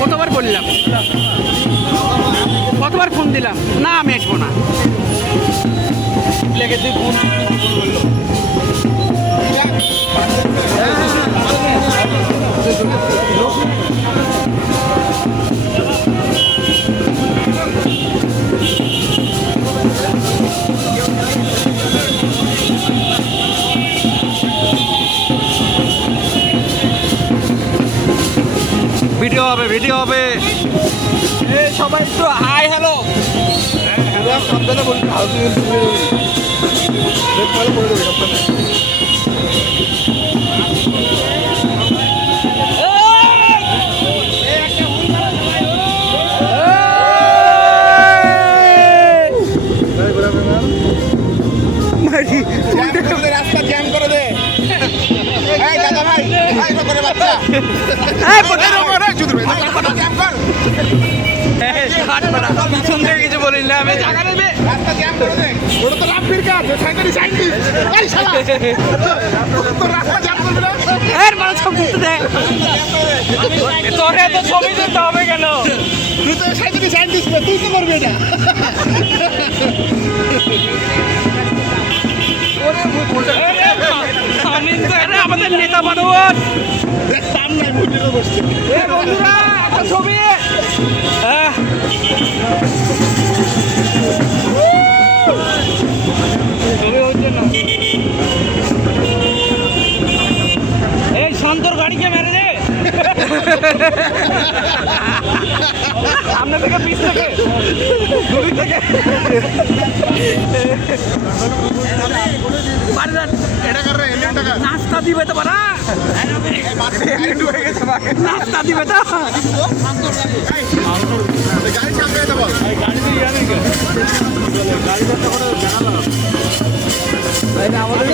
কতবার বললাম, কতবার ফোন দিলাম, না আমি আসবো না। ভিডিও হবে, ভিডিও হবে। সবাই একটু হাই হ্যালো। হ্যালো সাবধানে বলবি, হালকা করে দেবে সাবধানে। রাস্তা জ্যাম করে দে। এই দাদা ভাই, এই করে বাচ্চা। এই পটের উপরে চুদর ভাই, রাস্তা জ্যাম কর। পিছন থেকে কিছু বলিস না, আমি জায়গা নেবে। রাস্তা জ্যাম করে দে। ওটা তো রাফির কাজ, সাইকেল সাইকেল। এই শালা। তো রাস্তা জ্যাম করবে না। এর মানে ছবি তুলতে দে। তোরে তো ছবি তুলতে হবে কেন? তুই তো সাইকেল সাইকেল তুই তো করবি এটা। আমি তো আরে আমাদের নেতা বানর। সামনে মুটিতে বসছে। এ বন্ধুরা একটা ছবি। ছবি হচ্ছে না। এই শান্তর গাড়িকে মেরে দে। সামনে থেকে পিছ থেকে দূর থেকে এটা কর রে, এটা কর। নাস্তা দিবে তো বাড়া, নাস্তা দিবে তো। গাড়ি চালিয়ে দেবো। আমাদের